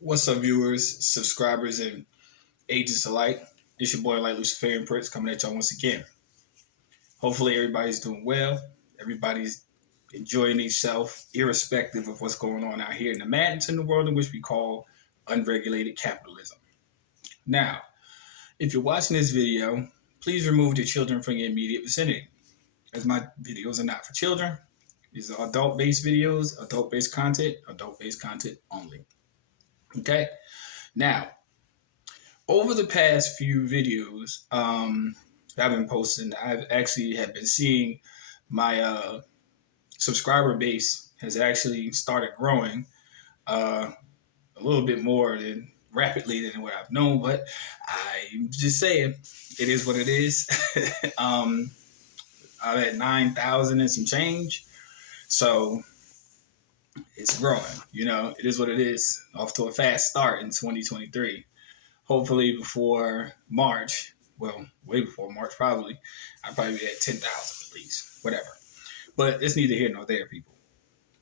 What's up, viewers, subscribers, and agents alike? It's your boy, Luciferian Prince, coming at y'all once again. Hopefully, everybody's doing well. Everybody's enjoying themselves, irrespective of what's going on out here in the madness in the world in which we call unregulated capitalism. Now, if you're watching this video, please remove the children from your immediate vicinity, as my videos are not for children. These are adult-based videos, adult-based content only. Okay? Now, over the past few videos I've been posting, I've actually have been seeing my subscriber base has actually started growing a little bit more than rapidly than what I've known, but I'm just saying it is what it is. I'm at 9,000 and some change, so it's growing. It is what it is. Off to a fast start in 2023. Hopefully before March, well, way before March probably, I'll probably be at 10,000 at least, whatever. But it's neither here nor there, people.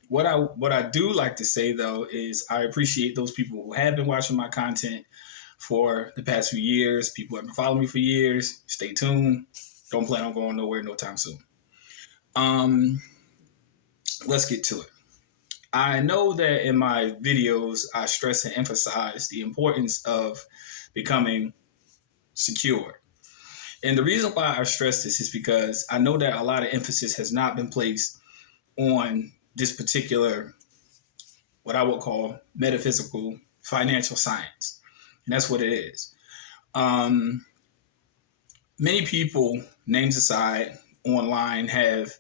What I do like to say, though, is I appreciate those people who have been watching my content for the past few years. People have been following me for years. Stay tuned. Don't plan on going nowhere no time soon. Let's get to it. I know that in my videos, I stress and emphasize the importance of becoming secure. And the reason why I stress this is because I know that a lot of emphasis has not been placed on this particular, what I would call metaphysical financial science. And that's what it is. Many people, names aside, online have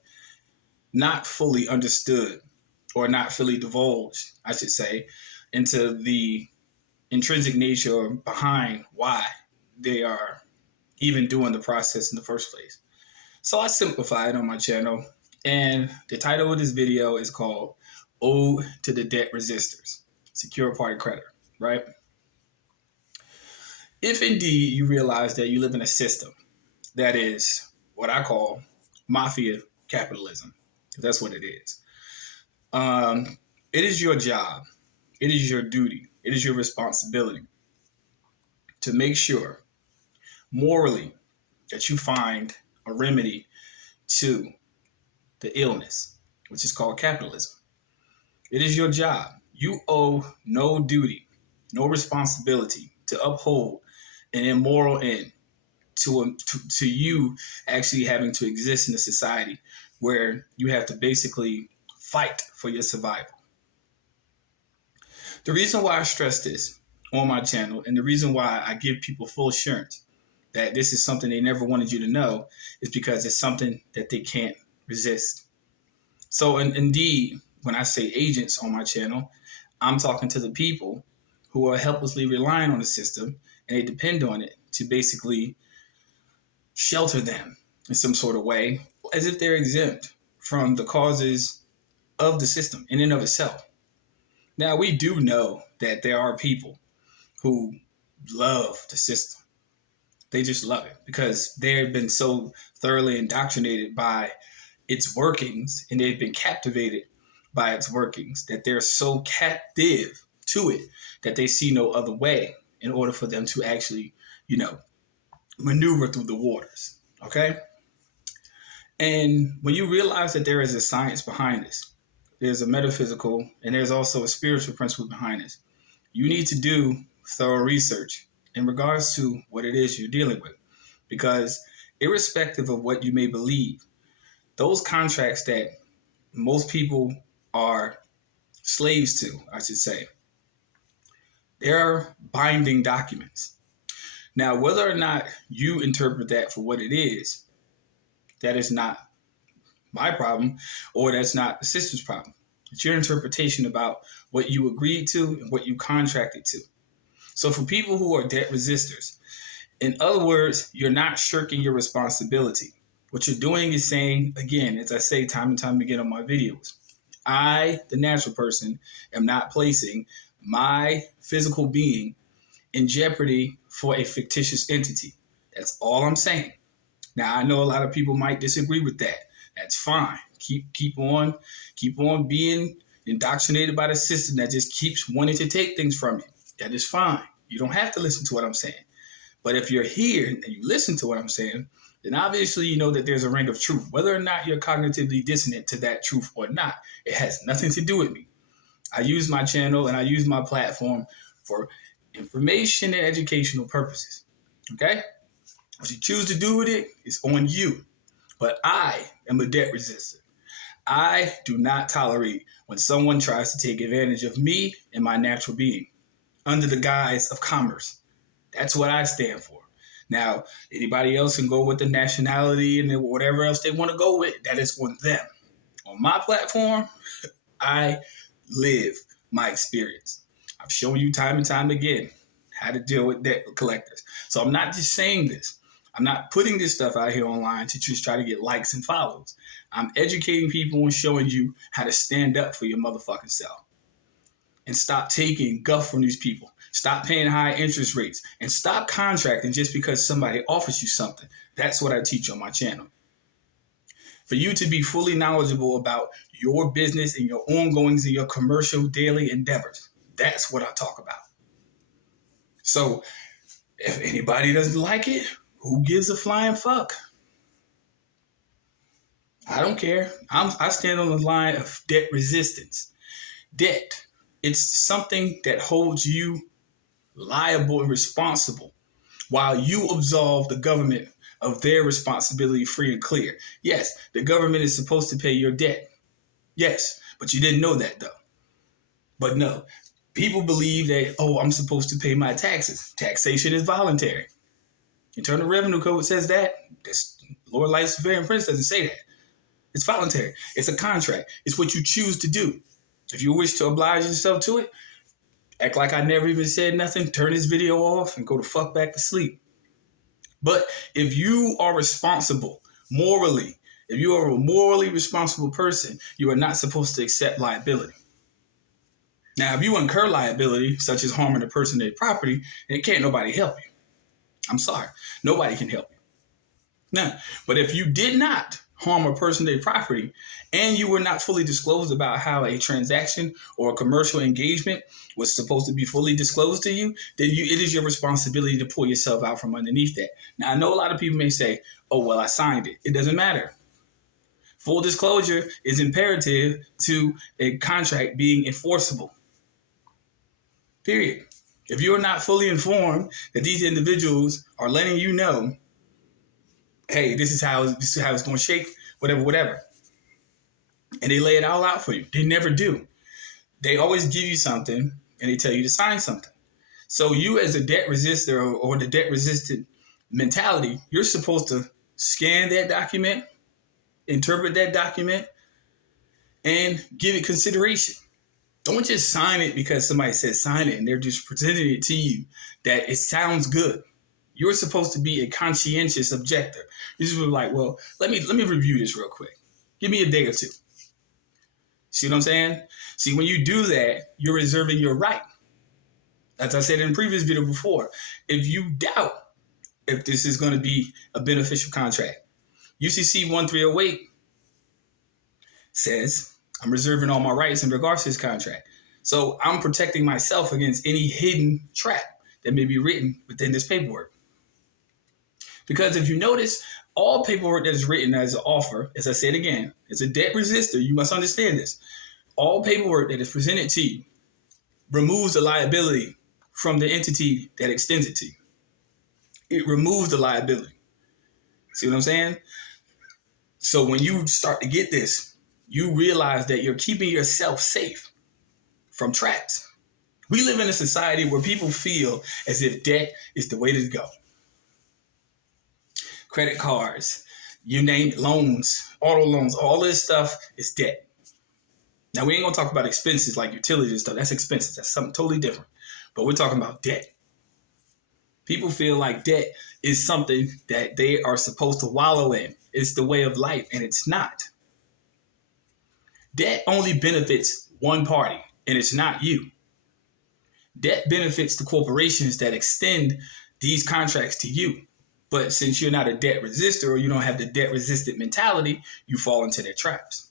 not fully understood or not fully divulged, I should say, into the intrinsic nature behind why they are even doing the process in the first place. So I simplified on my channel, and the title of this video is called Ode to the Debt Resistors, Secure Party Creditor, right? If indeed you realize that you live in a system that is what I call mafia capitalism, that's what it is. It is your job, it is your duty, it is your responsibility to make sure morally that you find a remedy to the illness, which is called capitalism. It is your job. You owe no duty, no responsibility to uphold an immoral end to you actually having to exist in a society where you have to basically fight for your survival. The reason why I stress this on my channel, and the reason why I give people full assurance that this is something they never wanted you to know, is because it's something that they can't resist. So indeed, when I say agents on my channel, I'm talking to the people who are helplessly relying on the system, and they depend on it to basically shelter them in some sort of way, as if they're exempt from the causes of the system in and of itself. Now, we do know that there are people who love the system. They just love it because they've been so thoroughly indoctrinated by its workings, and they've been captivated by its workings, that they're so captive to it that they see no other way in order for them to actually, maneuver through the waters. Okay? And when you realize that there is a science behind this, there's a metaphysical, and there's also a spiritual principle behind this, you need to do thorough research in regards to what it is you're dealing with. Because irrespective of what you may believe, those contracts that most people are slaves to, I should say, they're binding documents. Now, whether or not you interpret that for what it is, that is not my problem, or that's not the system's problem. It's your interpretation about what you agreed to and what you contracted to. So for people who are debt resistors, in other words, you're not shirking your responsibility. What you're doing is saying, again, as I say time and time again on my videos, I, the natural person, am not placing my physical being in jeopardy for a fictitious entity. That's all I'm saying. Now, I know a lot of people might disagree with that. That's fine. Keep on being indoctrinated by the system that just keeps wanting to take things from you. That is fine. You don't have to listen to what I'm saying. But if you're here and you listen to what I'm saying, then obviously you know that there's a ring of truth. Whether or not you're cognitively dissonant to that truth or not, it has nothing to do with me. I use my channel and I use my platform for information and educational purposes. Okay? What you choose to do with it is on you. But I am a debt resistor. I do not tolerate when someone tries to take advantage of me and my natural being under the guise of commerce. That's what I stand for. Now, anybody else can go with the nationality and whatever else they want to go with. That is on them. On my platform, I live my experience. I've shown you time and time again how to deal with debt collectors. So I'm not just saying this. I'm not putting this stuff out here online to just try to get likes and follows. I'm educating people and showing you how to stand up for your motherfucking self. And stop taking guff from these people. Stop paying high interest rates. And stop contracting just because somebody offers you something. That's what I teach on my channel. For you to be fully knowledgeable about your business and your ongoings and your commercial daily endeavors. That's what I talk about. So if anybody doesn't like it, who gives a flying fuck? I don't care. I stand on the line of debt resistance. Debt, it's something that holds you liable and responsible while you absolve the government of their responsibility free and clear. Yes, the government is supposed to pay your debt. Yes, but you didn't know that though. But no, people believe that, oh, I'm supposed to pay my taxes. Taxation is voluntary. Internal Revenue Code says that. Lord Luciferian Prince doesn't say that. It's voluntary. It's a contract. It's what you choose to do. If you wish to oblige yourself to it, act like I never even said nothing, turn this video off, and go the fuck back to sleep. But if you are responsible morally, if you are a morally responsible person, you are not supposed to accept liability. Now, if you incur liability, such as harming a person or their property, then can't nobody help you. I'm sorry. Nobody can help you. Now, but if you did not harm a person or their property, and you were not fully disclosed about how a transaction or a commercial engagement was supposed to be fully disclosed to you, then it is your responsibility to pull yourself out from underneath that. Now, I know a lot of people may say, oh, well, I signed it. It doesn't matter. Full disclosure is imperative to a contract being enforceable. Period. If you're not fully informed that these individuals are letting you know, hey, this is how it's going to shake, whatever. And they lay it all out for you. They never do. They always give you something and they tell you to sign something. So you as a debt resistor or the debt resistant mentality, you're supposed to scan that document, interpret that document, and give it consideration. Don't just sign it because somebody said sign it and they're just presenting it to you that it sounds good. You're supposed to be a conscientious objector. You're just like, well, let me review this real quick. Give me a day or two. See what I'm saying? See, when you do that, you're reserving your right. As I said in a previous video before, if you doubt if this is going to be a beneficial contract, UCC 1308 says, I'm reserving all my rights in regards to this contract. So I'm protecting myself against any hidden trap that may be written within this paperwork. Because if you notice, all paperwork that is written as an offer, as I said again, is a debt resistor. You must understand this. All paperwork that is presented to you removes the liability from the entity that extends it to you. It removes the liability. See what I'm saying? So when you start to get this, you realize that you're keeping yourself safe from traps. We live in a society where people feel as if debt is the way to go. Credit cards, you name it, loans, auto loans, all this stuff is debt. Now, we ain't going to talk about expenses like utilities and stuff. That's expenses. That's something totally different. But we're talking about debt. People feel like debt is something that they are supposed to wallow in. It's the way of life, and it's not. Debt only benefits one party, and it's not you. Debt benefits the corporations that extend these contracts to you. But since you're not a debt resistor or you don't have the debt resistant mentality, you fall into their traps.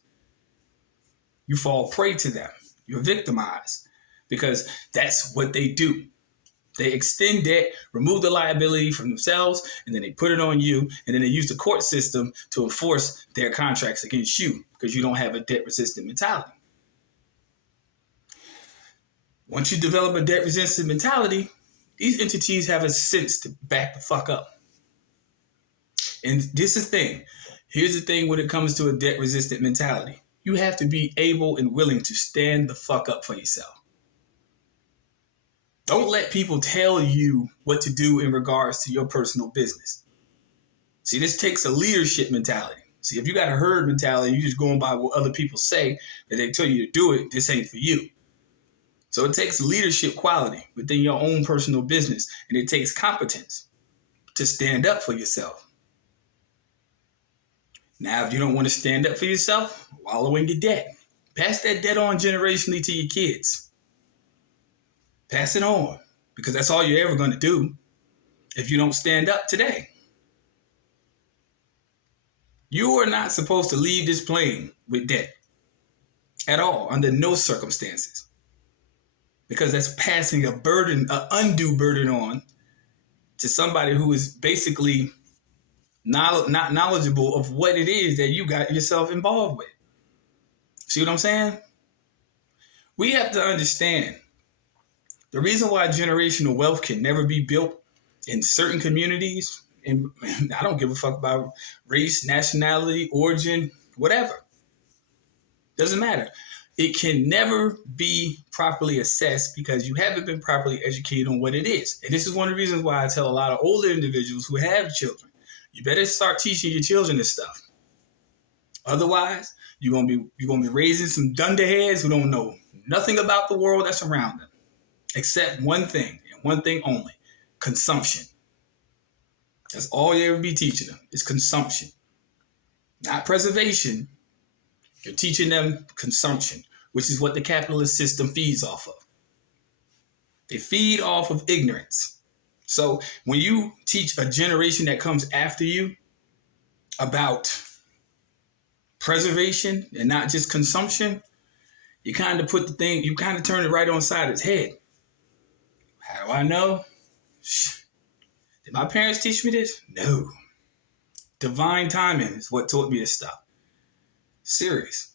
You fall prey to them. You're victimized because that's what they do. They extend debt, remove the liability from themselves, and then they put it on you, and then they use the court system to enforce their contracts against you because you don't have a debt-resistant mentality. Once you develop a debt-resistant mentality, these entities have a sense to back the fuck up. And this is the thing. Here's the thing when it comes to a debt-resistant mentality. You have to be able and willing to stand the fuck up for yourself. Don't let people tell you what to do in regards to your personal business. See, this takes a leadership mentality. See, if you got a herd mentality, you're just going by what other people say, that they tell you to do it, this ain't for you. So it takes leadership quality within your own personal business, and it takes competence to stand up for yourself. Now, if you don't want to stand up for yourself, wallow in your debt. Pass that debt on generationally to your kids. Pass it on, because that's all you're ever going to do if you don't stand up today. You are not supposed to leave this plane with debt at all, under no circumstances, because that's passing a burden, an undue burden on to somebody who is basically not knowledgeable of what it is that you got yourself involved with. See what I'm saying? We have to understand the reason why generational wealth can never be built in certain communities, and I don't give a fuck about race, nationality, origin, whatever. Doesn't matter. It can never be properly assessed because you haven't been properly educated on what it is. And this is one of the reasons why I tell a lot of older individuals who have children, you better start teaching your children this stuff. Otherwise, you're gonna be raising some dunderheads who don't know nothing about the world that's around them. Except one thing, and one thing only, consumption. That's all you ever be teaching them, is consumption. Not preservation. You're teaching them consumption, which is what the capitalist system feeds off of. They feed off of ignorance. So when you teach a generation that comes after you about preservation and not just consumption, you kind of turn it right on side of its head. How do I know? Did my parents teach me this? No. Divine timing is what taught me this stuff. Serious.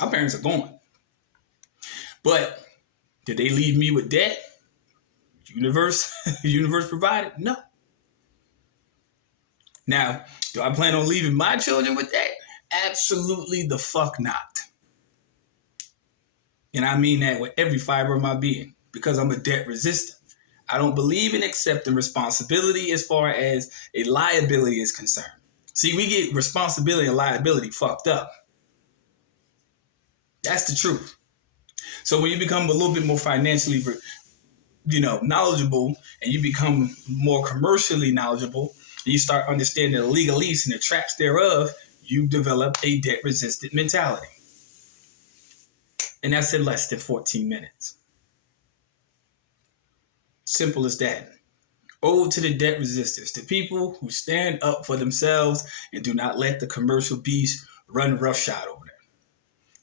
My parents are gone. But did they leave me with debt? Universe provided? No. Now, do I plan on leaving my children with that? Absolutely the fuck not. And I mean that with every fiber of my being, because I'm a debt resistant. I don't believe in accepting responsibility as far as a liability is concerned. See, we get responsibility and liability fucked up. That's the truth. So when you become a little bit more financially, knowledgeable, and you become more commercially knowledgeable, and you start understanding the legalese and the traps thereof, you develop a debt-resistant mentality. And that's in less than 14 minutes. Simple as that. Ode to the debt resistors, the people who stand up for themselves and do not let the commercial beast run roughshod over them.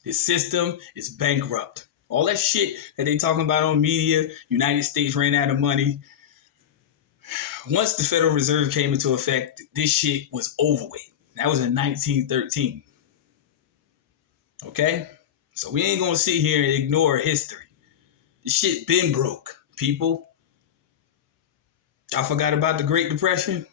This system is bankrupt. All that shit that they talking about on media, United States ran out of money. Once the Federal Reserve came into effect, this shit was over with. That was in 1913. Okay? So we ain't gonna sit here and ignore history. This shit been broke, people. Y'all forgot about the Great Depression?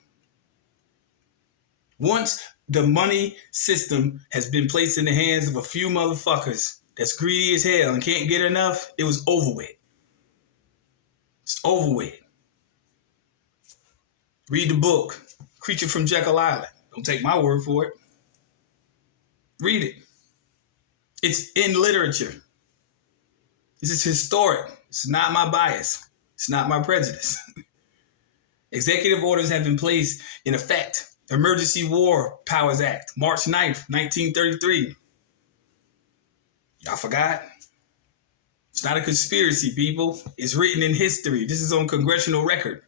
Once the money system has been placed in the hands of a few motherfuckers that's greedy as hell and can't get enough, it was over with. It's over with. Read the book, Creature from Jekyll Island. Don't take my word for it. Read it. It's in literature. This is historic. It's not my bias. It's not my prejudice. Executive orders have been placed in effect. Emergency War Powers Act, March 9th, 1933. Y'all forgot? It's not a conspiracy, people. It's written in history. This is on congressional record.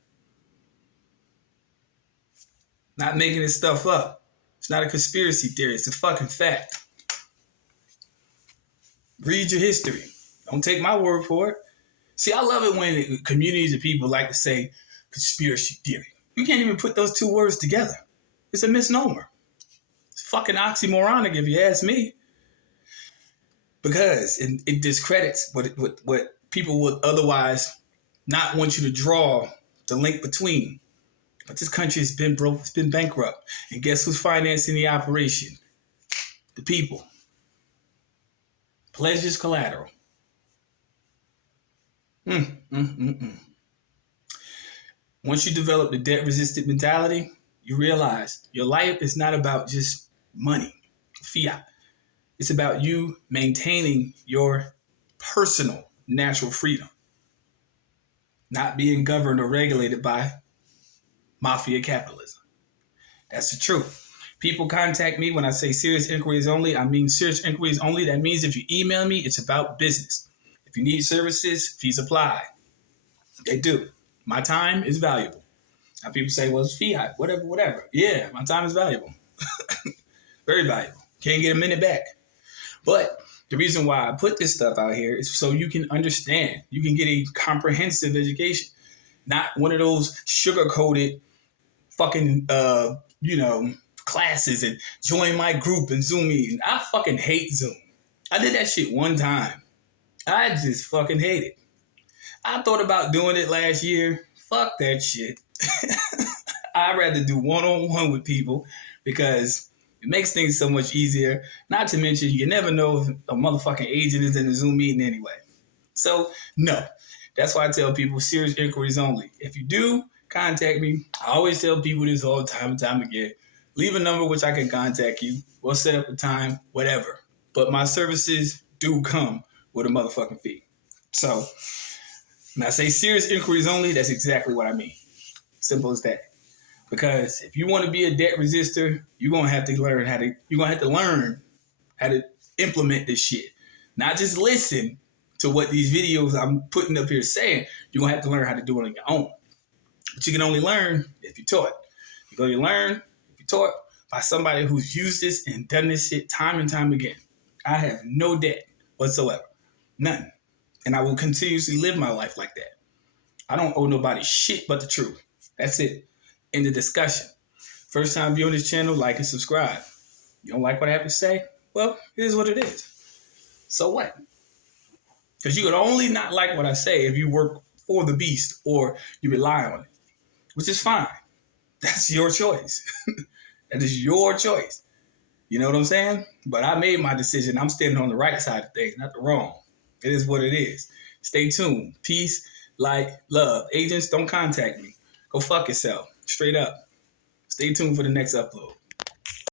Not making this stuff up. It's not a conspiracy theory. It's a fucking fact. Read your history. Don't take my word for it. See, I love it when communities of people like to say conspiracy theory. You can't even put those two words together. It's a misnomer. It's fucking oxymoronic if you ask me. Because it discredits what people would otherwise not want you to draw the link between. But this country has been broke, it's been bankrupt. And guess who's financing the operation? The people. Pleasure's collateral. Once you develop the debt-resistant mentality, you realize your life is not about just money, fiat. It's about you maintaining your personal natural freedom, not being governed or regulated by mafia capitalism. That's the truth. People contact me when I say serious inquiries only. I mean serious inquiries only. That means if you email me, it's about business. If you need services, fees apply. They do. My time is valuable. Now people say, well, it's fiat, whatever. Yeah, my time is valuable. Very valuable. Can't get a minute back. But the reason why I put this stuff out here is so you can understand. You can get a comprehensive education. Not one of those sugar-coated fucking, classes and join my group and Zoom meeting. I fucking hate Zoom. I did that shit one time. I just fucking hate it. I thought about doing it last year. Fuck that shit. I'd rather do one-on-one with people because it makes things so much easier. Not to mention, you never know if a motherfucking agent is in a Zoom meeting anyway. So, no. That's why I tell people serious inquiries only. If you do contact me, I always tell people this all the time and time again. Leave a number which I can contact you. We'll set up a time, whatever. But my services do come with a motherfucking fee. So, when I say serious inquiries only, that's exactly what I mean. Simple as that. Because if you want to be a debt resistor, you're gonna have to learn how to implement this shit. Not just listen to what these videos I'm putting up here saying. You're gonna have to learn how to do it on your own. But you can only learn if you're taught. You can only learn if you're taught by somebody who's used this and done this shit time and time again. I have no debt whatsoever. None. And I will continuously live my life like that. I don't owe nobody shit but the truth. That's it. End of discussion. First time viewing this channel, like and subscribe. You don't like what I have to say? Well, it is what it is. So what? Because you could only not like what I say if you work for the beast or you rely on it, which is fine. That's your choice. That is your choice. You know what I'm saying? But I made my decision. I'm standing on the right side of things, not the wrong. It is what it is. Stay tuned. Peace, light, love. Agents, don't contact me. Go fuck yourself. Straight up. Stay tuned for the next upload.